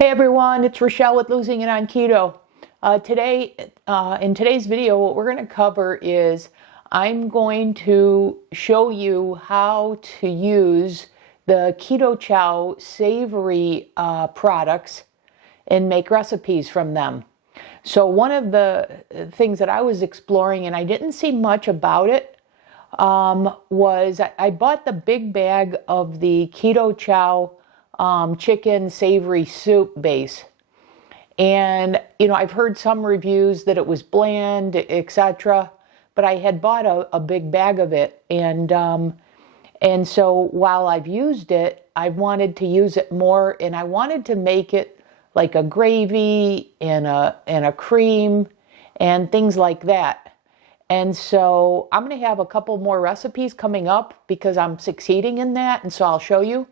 Hey everyone, it's Rochelle with Losing It on Keto. In today's video, what we're going to cover is I'm going to show you how to use the Keto Chow savory products and make recipes from them. So one of the things that I was exploring, and I didn't see much about it, was I bought the big bag of the Keto Chow chicken savory soup base. And, I've heard some reviews that it was bland, etc. But I had bought a big bag of it. And so while I've used it, I wanted to use it more, and I wanted to make it like a gravy and a cream and things like that. And so I'm going to have a couple more recipes coming up because I'm succeeding in that, and so I'll show you.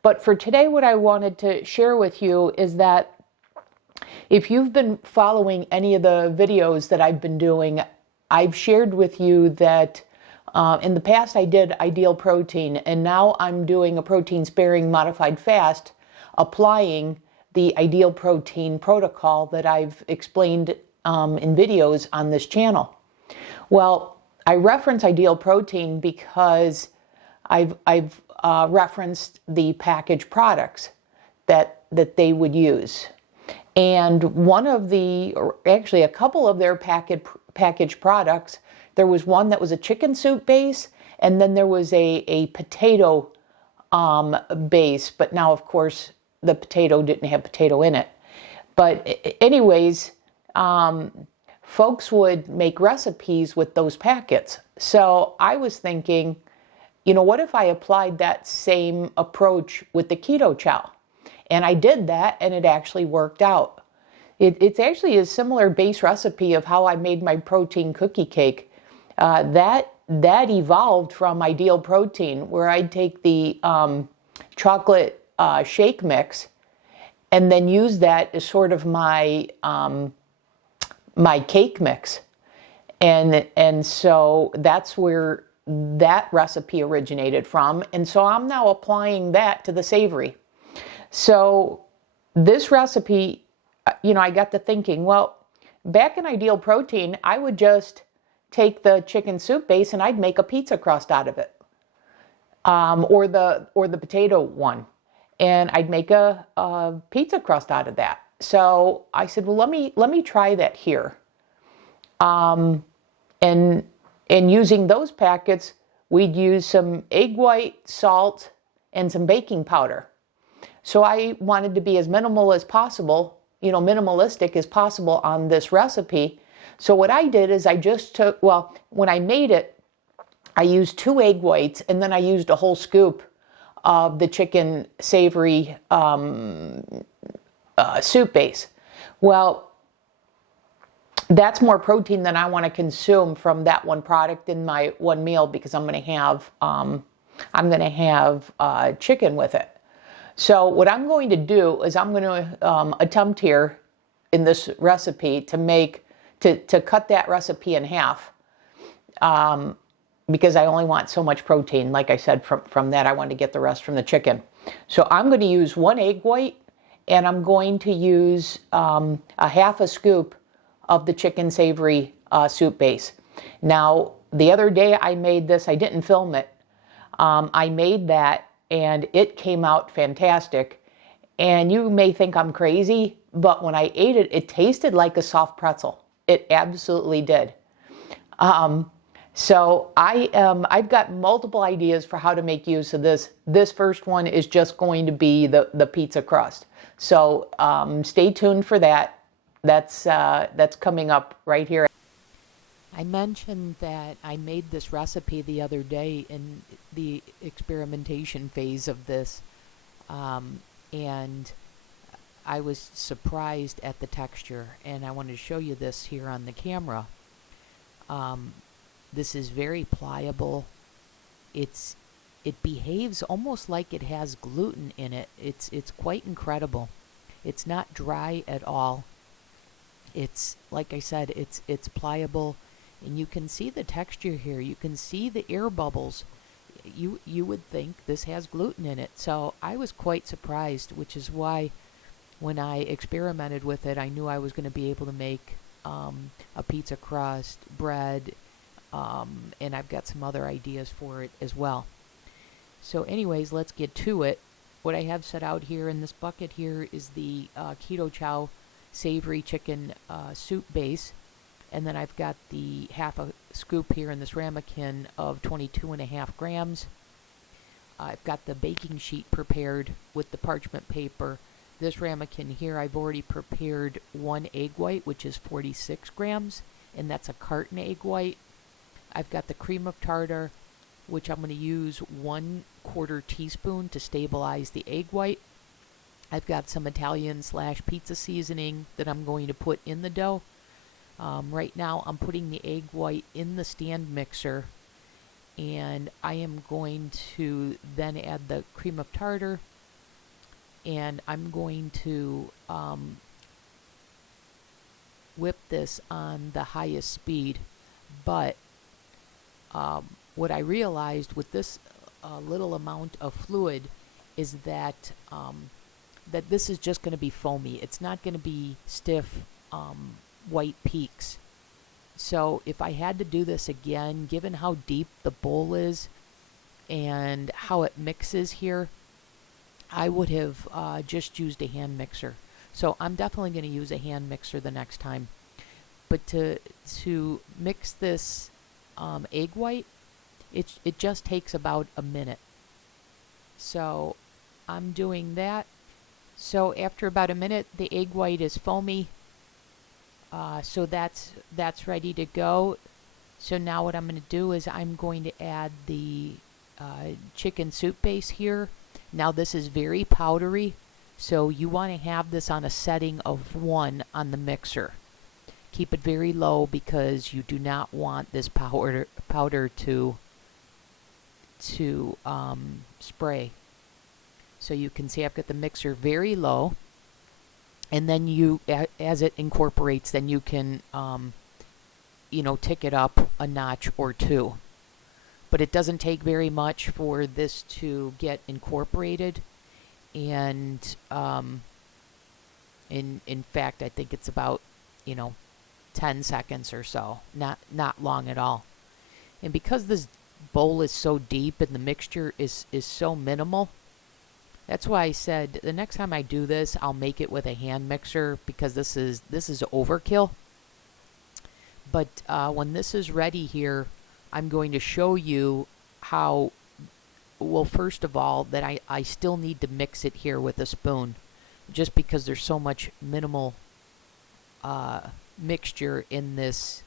But for today, what I wanted to share with you is that if you've been following any of the videos that I've been doing, I've shared with you that in the past I did Ideal Protein, and now I'm doing a protein-sparing modified fast, applying the Ideal Protein protocol that I've explained in videos on this channel. Well, I reference Ideal Protein because I've referenced the packaged products that they would use. And one of the, or actually a couple of their packaged products, there was one that was a chicken soup base, and then there was a potato base. But now, of course, the potato didn't have potato in it. But anyways, folks would make recipes with those packets. So I was thinking, what if I applied that same approach with the Keto Chow? And I did that, and it actually worked out. It's actually a similar base recipe of how I made my protein cookie cake. That evolved from Ideal Protein, where I'd take the chocolate shake mix and then use that as sort of my my cake mix. And so that's where that recipe originated from. And so I'm now applying that to the savory. So this recipe, I got to thinking, well, back in Ideal Protein, I would just take the chicken soup base and I'd make a pizza crust out of it, or the potato one, and I'd make a pizza crust out of that. So I said, well, let me try that here, and using those packets, we'd use some egg white, salt, and some baking powder. So I wanted to be as minimal as possible, minimalistic as possible on this recipe. So what I did is I just took, when I made it, I used 2 egg whites, and then I used a whole scoop of the chicken savory soup base. Well, that's more protein than I want to consume from that one product in my one meal, because I'm going to have chicken with it. So what I'm going to do is I'm going to attempt here in this recipe to cut that recipe in half, because I only want so much protein. Like I said, from that I want to get the rest from the chicken. So I'm going to use 1 egg white, and I'm going to use a half a scoop of the chicken savory soup base. Now, the other day I made this, I didn't film it. I made that, and it came out fantastic. And you may think I'm crazy, but when I ate it, it tasted like a soft pretzel. It absolutely did. So I've got multiple ideas for how to make use of this. This first one is just going to be the pizza crust. So stay tuned for that. That's coming up right here. I mentioned that I made this recipe the other day in the experimentation phase of this, and I was surprised at the texture, and I wanted to show you this here on the camera. This is very pliable. It behaves almost like it has gluten in it. It's quite incredible. It's not dry at all. It's, like I said, it's pliable, and you can see the texture here. You can see the air bubbles. You would think this has gluten in it. So I was quite surprised, which is why when I experimented with it, I knew I was going to be able to make a pizza crust, bread, and I've got some other ideas for it as well. So anyways, let's get to it. What I have set out here in this bucket here is the Keto Chow savory chicken soup base. And then I've got the half a scoop here in this ramekin of 22.5 grams. I've got the baking sheet prepared with the parchment paper. This ramekin here, I've already prepared 1 egg white, which is 46 grams, and that's a carton egg white. I've got the cream of tartar, which I'm going to use 1/4 teaspoon to stabilize the egg white. I've got some Italian/pizza seasoning that I'm going to put in the dough. Right now I'm putting the egg white in the stand mixer, and I am going to then add the cream of tartar, and I'm going to whip this on the highest speed. But what I realized with this little amount of fluid is that that this is just going to be foamy. It's not going to be stiff white peaks. So if I had to do this again, given how deep the bowl is and how it mixes here, I would have just used a hand mixer. So I'm definitely going to use a hand mixer the next time. But to mix this egg white, it just takes about a minute. So I'm doing that. So after about a minute, the egg white is foamy. So that's ready to go. So now what I'm going to do is I'm going to add the chicken soup base here. Now this is very powdery, so you want to have this on a setting of 1 on the mixer. Keep it very low because you do not want this powder to spray. So you can see I've got the mixer very low, and then you, as it incorporates, then you can tick it up a notch or 2. But it doesn't take very much for this to get incorporated, and in fact I think it's about 10 seconds or so, not long at all. And because this bowl is so deep and the mixture is so minimal, that's why I said the next time I do this, I'll make it with a hand mixer, because this is overkill. But when this is ready here, I'm going to show you how, well, first of all, that I still need to mix it here with a spoon, just because there's so much minimal mixture in this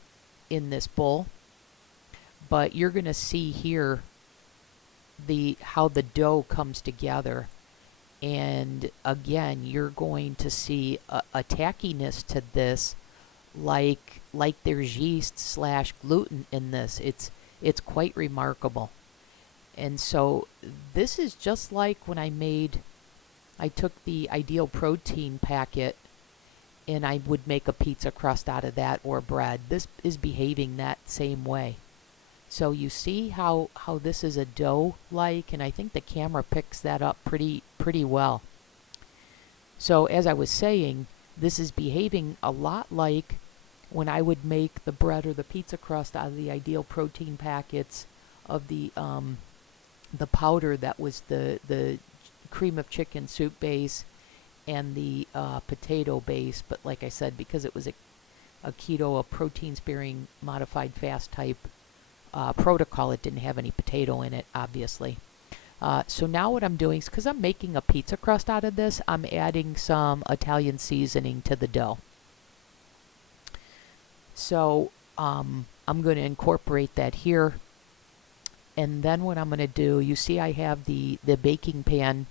bowl. But you're going to see here how the dough comes together. And again, you're going to see a tackiness to this, like there's yeast/gluten in this. It's quite remarkable. And so this is just like when I took the Ideal Protein packet and I would make a pizza crust out of that, or bread. This is behaving that same way. So you see how this is a dough-like, and I think the camera picks that up pretty well. So as I was saying, this is behaving a lot like when I would make the bread or the pizza crust out of the Ideal Protein packets of the powder that was the cream of chicken soup base and the potato base. But like I said, because it was a keto, a protein-sparing, modified fast type protocol, it didn't have any potato in it, obviously. So now what I'm doing is, because I'm making a pizza crust out of this, I'm adding some Italian seasoning to the dough. So I'm going to incorporate that here. And then what I'm going to do, you see I have the baking pan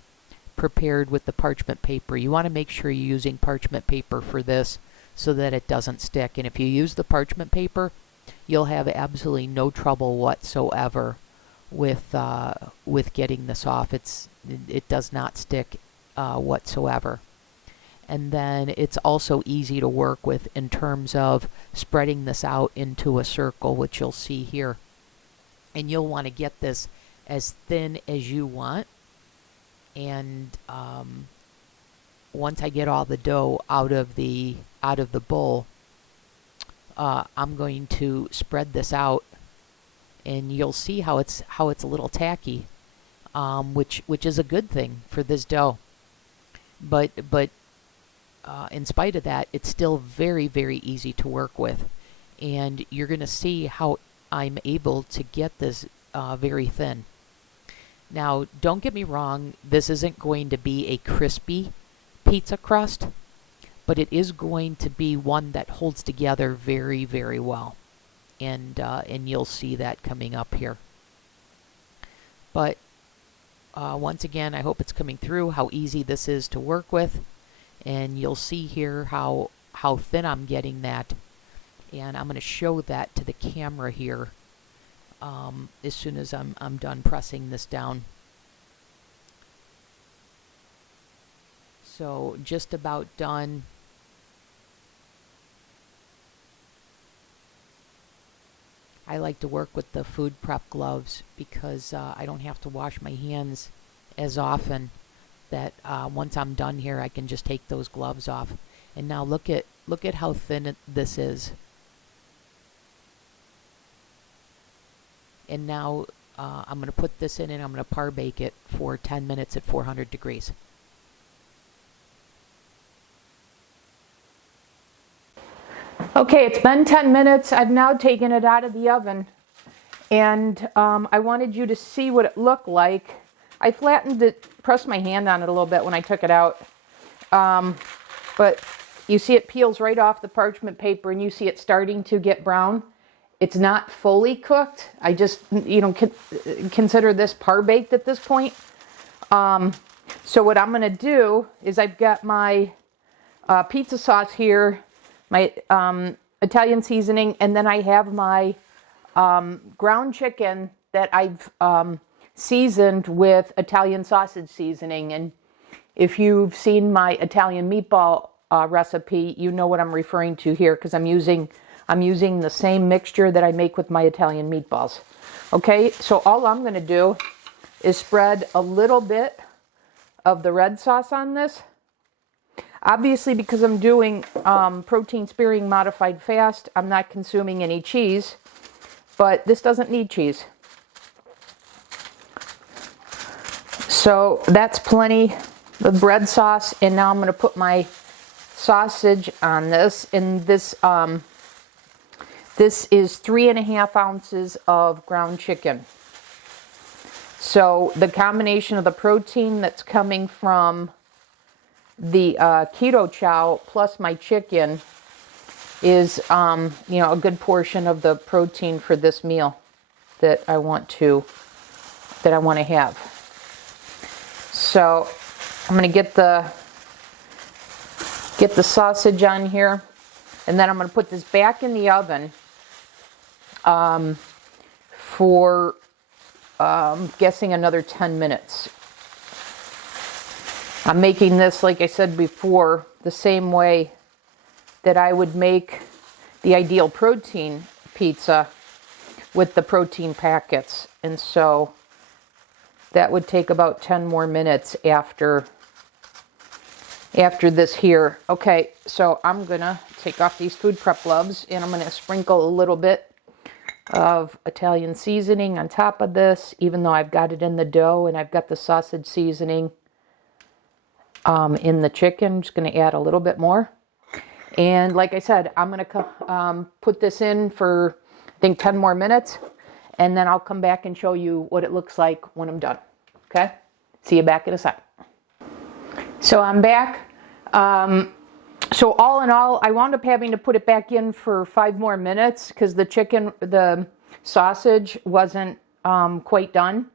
prepared with the parchment paper. You want to make sure you're using parchment paper for this so that it doesn't stick. And if you use the parchment paper, you'll have absolutely no trouble whatsoever with getting this off. It does not stick whatsoever. And then it's also easy to work with in terms of spreading this out into a circle, which you'll see here. And you'll want to get this as thin as you want. And once I get all the dough out of the bowl, I'm going to spread this out, and you'll see how it's a little tacky, which is a good thing for this dough. But in spite of that, it's still very, very easy to work with, and you're going to see how I'm able to get this very thin. Now, don't get me wrong, this isn't going to be a crispy pizza crust, but it is going to be one that holds together very, very well. And you'll see that coming up here. But once again, I hope it's coming through how easy this is to work with. And you'll see here how thin I'm getting that. And I'm going to show that to the camera here as soon as I'm done pressing this down. So just about done. I like to work with the food prep gloves because I don't have to wash my hands as often. That once I'm done here, I can just take those gloves off. And now look at how thin this is. And now I'm going to put this in and I'm going to par bake it for 10 minutes at 400 degrees. Okay, it's been 10 minutes. I've now taken it out of the oven, and I wanted you to see what it looked like. I flattened it, pressed my hand on it a little bit when I took it out, but you see it peels right off the parchment paper, and you see it starting to get brown. It's not fully cooked. I just, consider this par baked at this point. So what I'm going to do is I've got my pizza sauce here, my Italian seasoning, and then I have my ground chicken that I've seasoned with Italian sausage seasoning. And if you've seen my Italian meatball recipe, you know what I'm referring to here, because I'm using the same mixture that I make with my Italian meatballs. Okay, so all I'm going to do is spread a little bit of the red sauce on this. Obviously, because I'm doing protein sparing modified fast, I'm not consuming any cheese, but this doesn't need cheese. So that's plenty of red sauce, and now I'm going to put my sausage on this. And this is 3.5 ounces of ground chicken. So the combination of the protein that's coming from the Keto Chow plus my chicken is, a good portion of the protein for this meal that I want to have. So I'm going to get the sausage on here, and then I'm going to put this back in the oven for guessing another 10 minutes. I'm making this, like I said before, the same way that I would make the ideal protein pizza with the protein packets. And so that would take about 10 more minutes after this here. Okay, so I'm going to take off these food prep gloves, and I'm going to sprinkle a little bit of Italian seasoning on top of this, even though I've got it in the dough and I've got the sausage seasoning in the chicken. I'm just going to add a little bit more. And like I said, I'm going to put this in for, I think, 10 more minutes. And then I'll come back and show you what it looks like when I'm done. Okay? See you back in a second. So I'm back. So all in all, I wound up having to put it back in for 5 more minutes because the sausage wasn't quite done.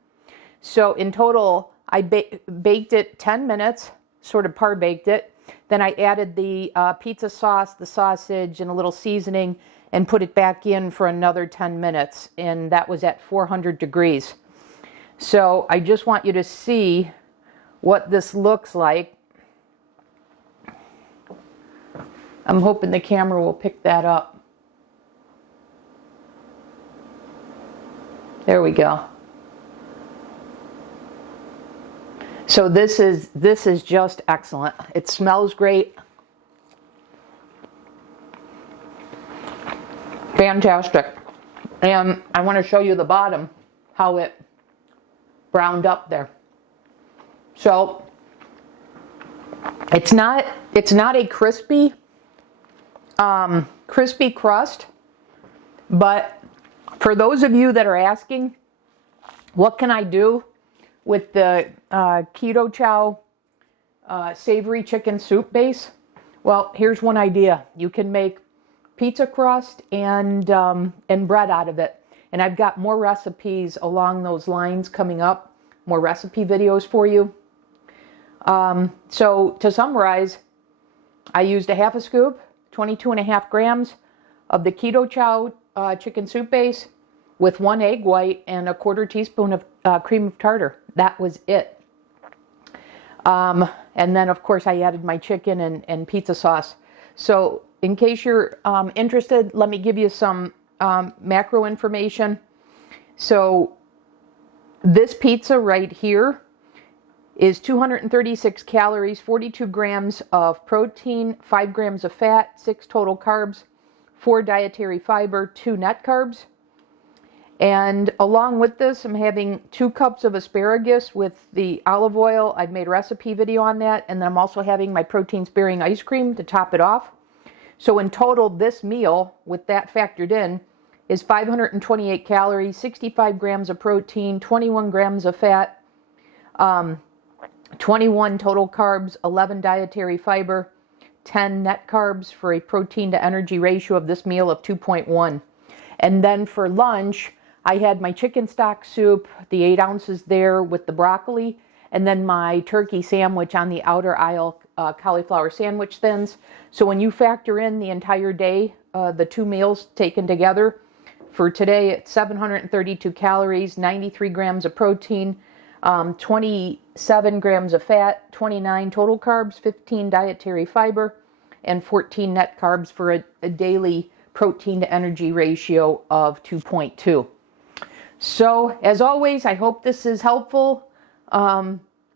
So in total, I baked it 10 minutes, sort of par baked it. Then I added the pizza sauce, the sausage, and a little seasoning, and put it back in for another 10 minutes. And that was at 400 degrees. So I just want you to see what this looks like. I'm hoping the camera will pick that up. There we go. So this is just excellent. It smells great. Fantastic. And I want to show you the bottom, how it browned up there. So it's not a crispy crust, but for those of you that are asking, what can I do with the Keto Chow savory chicken soup base? Well, here's one idea. You can make pizza crust and bread out of it. And I've got more recipes along those lines coming up, more recipe videos for you. So to summarize, I used a half a scoop, 22.5 grams of the Keto Chow chicken soup base with 1 egg white and a 1/4 teaspoon of cream of tartar. That was it. And then of course I added my chicken and pizza sauce. So in case you're interested, let me give you some macro information. So this pizza right here is 236 calories, 42 grams of protein, 5 grams of fat, 6 total carbs, 4 dietary fiber, 2 net carbs. And along with this, I'm having 2 cups of asparagus with the olive oil. I've made a recipe video on that. And then I'm also having my protein-sparing ice cream to top it off. So in total, this meal, with that factored in, is 528 calories, 65 grams of protein, 21 grams of fat, 21 total carbs, 11 dietary fiber, 10 net carbs for a protein to energy ratio of this meal of 2.1. And then for lunch, I had my chicken stock soup, the 8 ounces there with the broccoli, and then my turkey sandwich on the outer aisle, cauliflower sandwich thins. So when you factor in the entire day, the 2 meals taken together, for today it's 732 calories, 93 grams of protein, 27 grams of fat, 29 total carbs, 15 dietary fiber, and 14 net carbs for a daily protein to energy ratio of 2.2. So as always, I hope this is helpful.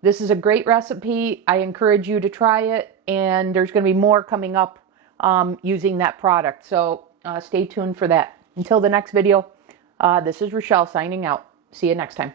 This is a great recipe. I encourage you to try it, and there's going to be more coming up using that product. So stay tuned for that. Until the next video, this is Rochelle signing out. See you next time.